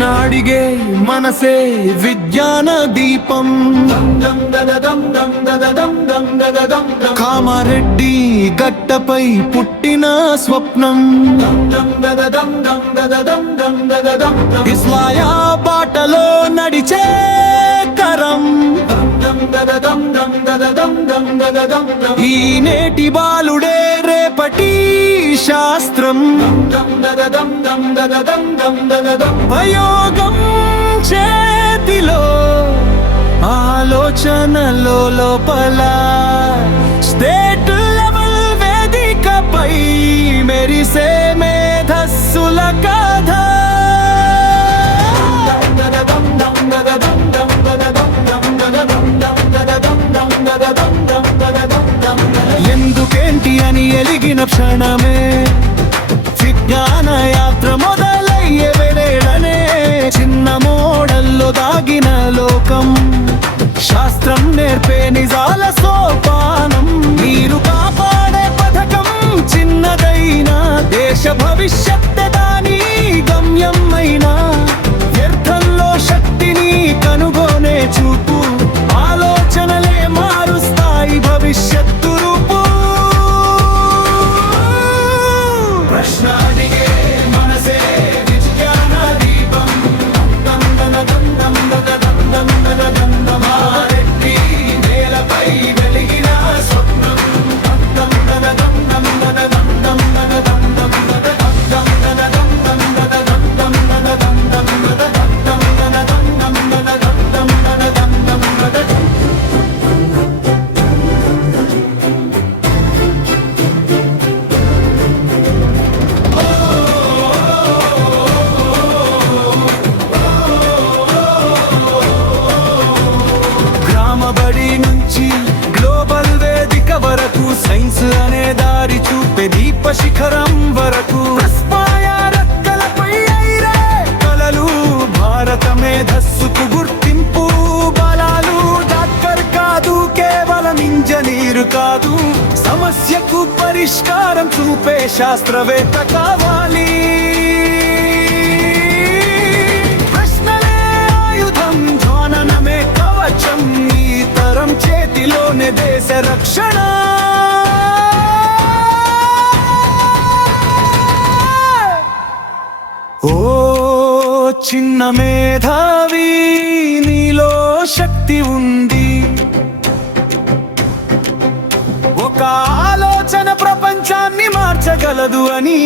ప్రశ్న అడిగే మనసే విజ్ఞాన దీపం. కామారెడ్డి గట్టపై పుట్టిన స్వప్నం, ఇస్లాయా బాటలో నడిచే కరం. ఈ నేటి బాలుడే రేపటి శాస్త్రం. ప్రయోగం చేతిలో, ఆలోచనలో లోపల, స్టేట్ లెవెల్ వేదికపై మెరిసే మేధస్సుల కథ. ఎందుకేంటి అని ఎలిగిన క్షణమే విజ్ఞాన యాత్ర మొదలయ్యే వేళనే. చిన్న మోడల్లో దాగిన లోకం, శాస్త్రం నేర్పే నిజాల సోపానం. మీరు కాపాడే పథకం చిన్నదైనా, దేశ భవిష్యత్తు దాని గమ్యం అయినా. వ్యర్థంలో శక్తిని కనుగొనే చూపు, ఆలోచనలే మారుస్తాయి భవిష్యత్తు రూపు. ప్రశ్న అడిగే మనసే విజ్ఞాన దీపం. కామారెడ్డి నేలపై వెలిగిన స్వప్నం. గ్రామబడి నుంచి గ్లోబల్ వేదిక వరకు, సైన్స్ అనే దారి చూపే దీప శిఖరం వరకు. రెక్కలపై ఐరే కలలు, భారత మేధస్సుకు గుర్తింపు బలాలు. డాక్టర్ కాదు, కేవలం ఇంజనీరు కాదు, సమస్యకు పరిష్కారం చూపే శాస్త్రవేత్త కావాలి. ప్రశ్నలే ఆయుధం, జ్ఞానమే కవచం. ఈ తరం చేతిలోనే దేశ రక్షణ. ఓ చిన్న మేధావి, నీలో శక్తి ఉంది. ఒక ఆలోచన ప్రపంచాన్ని మార్చగలదు అని.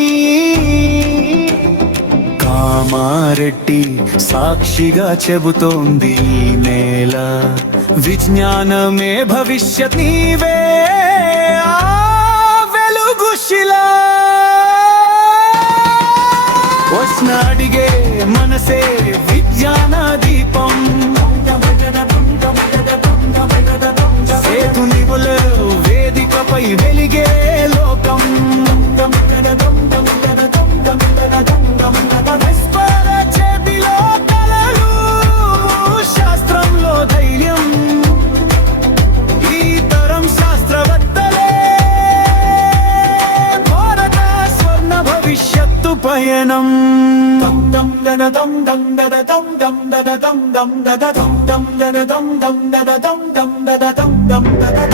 కామారెడ్డి సాక్షిగా చెబుతోంది నేల, విజ్ఞానమే భవిష్యత్. నీవే ఆ వెలుగుశిలా. ప్రశ్న అడిగే మనసే విజ్ఞాన దీపం. సేతు నివుల వేదికపై వెలిగే లోకం. చేతిలో కలలు, శాస్త్రంలో ధైర్యం. ఈ తరం శాస్త్రవేత్తలే భారత స్వర్ణ భవిష్యత్తు పయనం. దం దం దన దం దం దన దం దం దన దం దం దన దం దం దన దం దం దన దం దం దన దం దం దన.